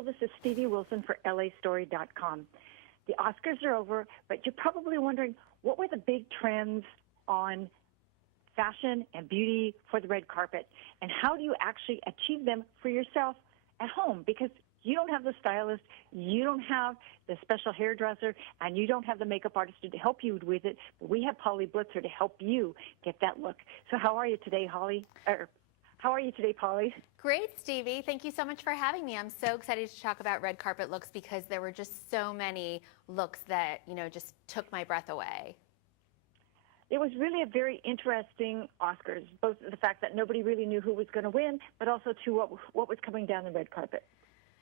Hello, this is Stevie Wilson for LAstory.com. The Oscars are over, but you're probably wondering, what were the big trends on fashion and beauty for the red carpet, and how do you actually achieve them for yourself at home? Because you don't have the stylist, you don't have the special hairdresser, and you don't have the makeup artist to help you with it. But we have Polly Blitzer to help you get that look. So how are you today, Holly? How are you today, Polly? Great, Stevie. Thank you so much for having me. I'm so excited to talk about red carpet looks because there were just so many looks that, just took my breath away. It was really a very interesting Oscars, both the fact that nobody really knew who was going to win, but also to what was coming down the red carpet.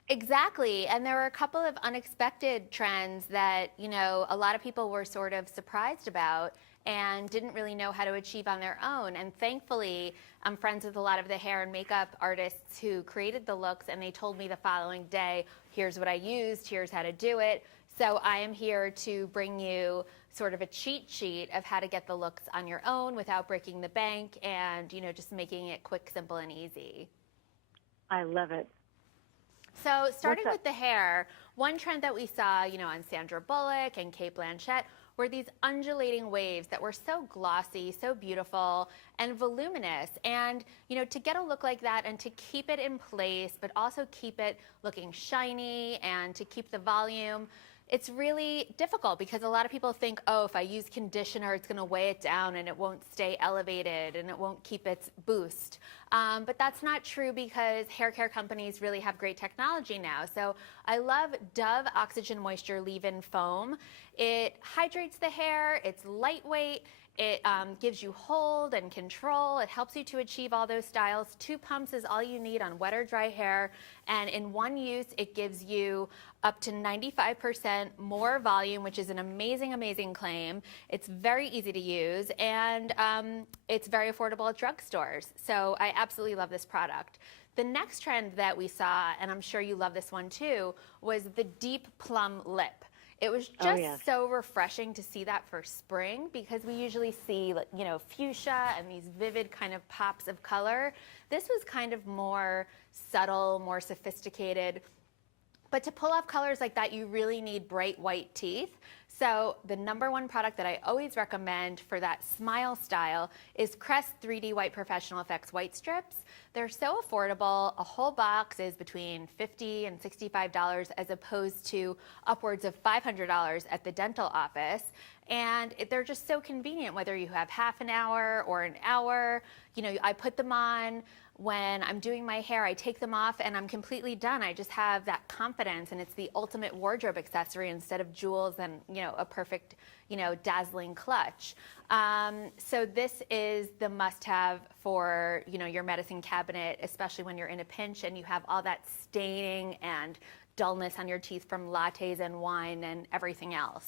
Exactly. And there were a couple of unexpected trends that, a lot of people were sort of surprised about and didn't really know how to achieve on their own. And thankfully, I'm friends with a lot of the hair and makeup artists who created the looks, and they told me the following day, here's what I used, here's how to do it. So I am here to bring you sort of a cheat sheet of how to get the looks on your own without breaking the bank and, just making it quick, simple, and easy. I love it. So starting with the hair, one trend that we saw, on Sandra Bullock and Cate Blanchett were these undulating waves that were so glossy, so beautiful, and voluminous. And, to get a look like that and to keep it in place, but also keep it looking shiny and to keep the volume, it's really difficult because a lot of people think, oh, if I use conditioner, it's going to weigh it down and it won't stay elevated and it won't keep its boost. But that's not true because hair care companies really have great technology now. So I love Dove Oxygen Moisture Leave-In Foam. It hydrates the hair, it's lightweight, it gives you hold and control. It helps you to achieve all those styles. 2 pumps is all you need on wet or dry hair. And in one use, it gives you up to 95% more volume, which is an amazing, amazing claim. It's very easy to use, and it's very affordable at drugstores. So I absolutely love this product. The next trend that we saw, and I'm sure you love this one too, was the deep plum lip. It was just so refreshing to see that for spring because we usually see, fuchsia and these vivid kind of pops of color. This was kind of more subtle, more sophisticated. But to pull off colors like that, you really need bright white teeth. So the #1 product that I always recommend for that smile style is Crest 3D White Professional Effects White Strips. They're so affordable. A whole box is between $50 and $65 as opposed to upwards of $500 at the dental office. And they're just so convenient, whether you have half an hour or an hour. I put them on when I'm doing my hair, I take them off and I'm completely done. I just have that confidence, and it's the ultimate wardrobe accessory instead of jewels and, a perfect, dazzling clutch. So this is the must-have for, your medicine cabinet, especially when you're in a pinch and you have all that staining and dullness on your teeth from lattes and wine and everything else.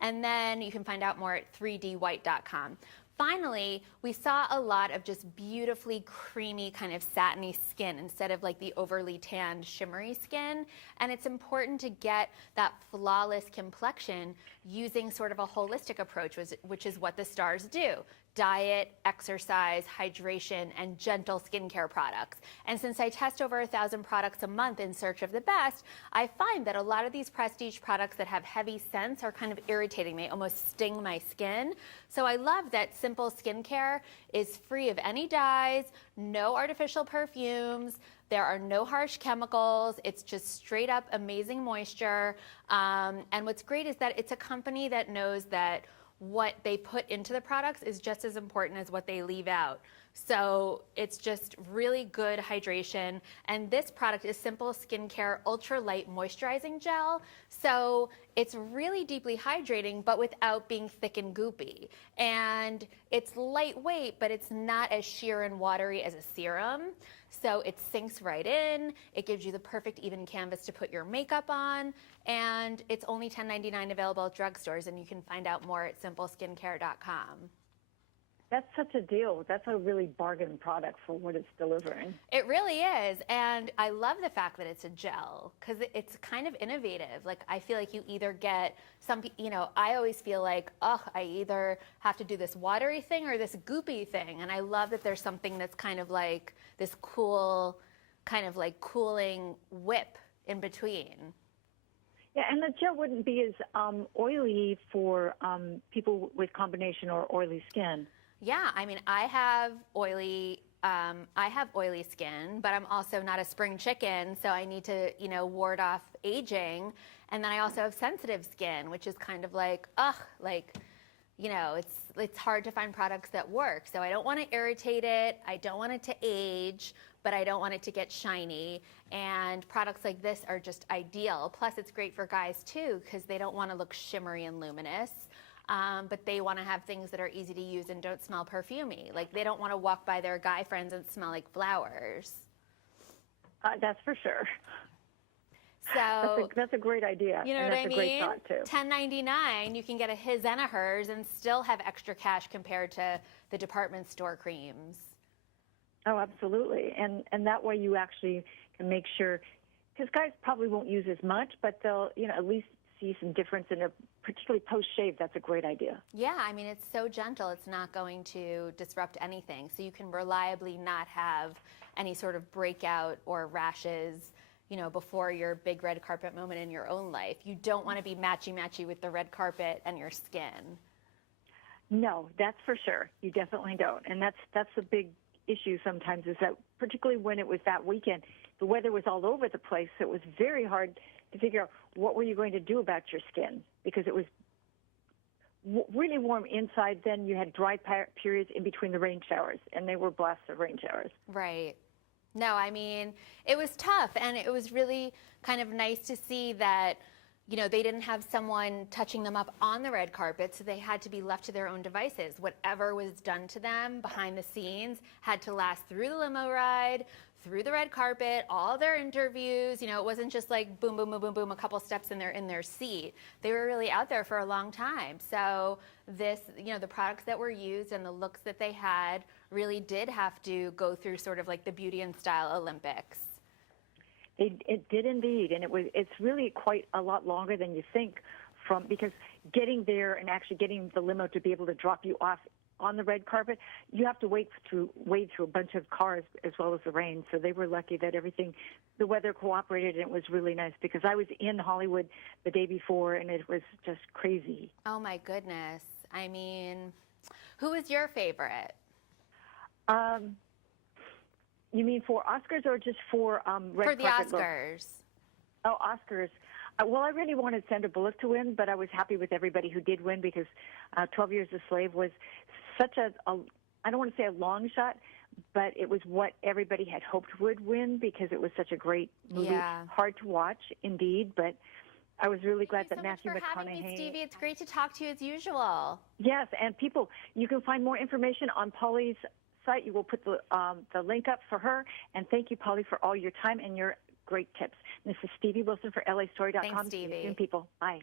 And then you can find out more at 3dwhite.com. Finally, we saw a lot of just beautifully creamy kind of satiny skin instead of like the overly tanned shimmery skin. And it's important to get that flawless complexion using sort of a holistic approach, which is what the stars do. Diet, exercise, hydration, and gentle skincare products. And since I test over 1,000 products a month in search of the best, I find that a lot of these prestige products that have heavy scents are kind of irritating. They almost sting my skin. So I love that Simple Skincare is free of any dyes, no artificial perfumes, there are no harsh chemicals. It's just straight up amazing moisture. And what's great is that it's a company that knows that what they put into the products is just as important as what they leave out. So it's just really good hydration. And this product is Simple Skincare Ultra Light Moisturizing Gel. So it's really deeply hydrating, but without being thick and goopy. And it's lightweight, but it's not as sheer and watery as a serum. So it sinks right in. It gives you the perfect even canvas to put your makeup on. And it's only $10.99 available at drugstores, and you can find out more at simpleskincare.com. That's such a deal. That's a really bargain product for what it's delivering. It really is. And I love the fact that it's a gel because it's kind of innovative. Like, I feel like you either get I always feel like, I either have to do this watery thing or this goopy thing. And I love that there's something that's kind of like this cool, kind of like cooling whip in between. Yeah, and the gel wouldn't be as oily for people with combination or oily skin. Yeah, I mean, I have oily skin, but I'm also not a spring chicken, so I need to, ward off aging. And then I also have sensitive skin, which is kind of like, it's hard to find products that work. So I don't want to irritate it. I don't want it to age, but I don't want it to get shiny. And products like this are just ideal. Plus, it's great for guys too, because they don't want to look shimmery and luminous. But they want to have things that are easy to use and don't smell perfumey. Like, they don't want to walk by their guy friends and smell like flowers. That's for sure. So that's a great idea. You know and what that's I a great mean? thought too. $10.99, you can get a his and a hers and still have extra cash compared to the department store creams. Oh, absolutely. And that way you actually can make sure, because guys probably won't use as much, but they'll, at least see some difference in particularly post-shave. That's a great idea. Yeah, I mean, it's so gentle. It's not going to disrupt anything. So you can reliably not have any sort of breakout or rashes, before your big red carpet moment in your own life. You don't want to be matchy-matchy with the red carpet and your skin. No, that's for sure. You definitely don't. And that's the big issue sometimes, is that particularly when it was that weekend, the weather was all over the place. So it was very hard to figure out what were you going to do about your skin, because it was really warm inside. Then you had dry periods in between the rain showers, and they were blasts of rain showers. Right. No, I mean, it was tough, and it was really kind of nice to see that, they didn't have someone touching them up on the red carpet, so they had to be left to their own devices. Whatever was done to them behind the scenes had to last through the limo ride, through the red carpet, all their interviews. It wasn't just like boom, boom, boom, boom, boom, a couple steps and they're in their seat. They were really out there for a long time. So this, the products that were used and the looks that they had really did have to go through sort of like the beauty and style Olympics. It did indeed, and it's really quite a lot longer than you think, because getting there and actually getting the limo to be able to drop you off on the red carpet, you have to wade through a bunch of cars as well as the rain. So they were lucky that the weather cooperated, and it was really nice, because I was in Hollywood the day before, and it was just crazy. Oh my goodness! I mean, who was your favorite? You mean for Oscars or just for red carpet? For the Oscars. Oh, Oscars. Well, I really wanted Sandra Bullock to win, but I was happy with everybody who did win, because 12 Years a Slave was such I don't want to say a long shot, but it was what everybody had hoped would win, because it was such a great movie. Yeah. Hard to watch, indeed, but I was really glad that Thank you Matthew so much for McConaughey. having me, Stevie. It's great to talk to you as usual. Yes, and people, you can find more information on Polly's site. You will put the link up for her. And thank you, Polly, for all your time and your great tips. This is Stevie Wilson for LAstory.com. Thanks, Stevie. See you soon, people. Bye.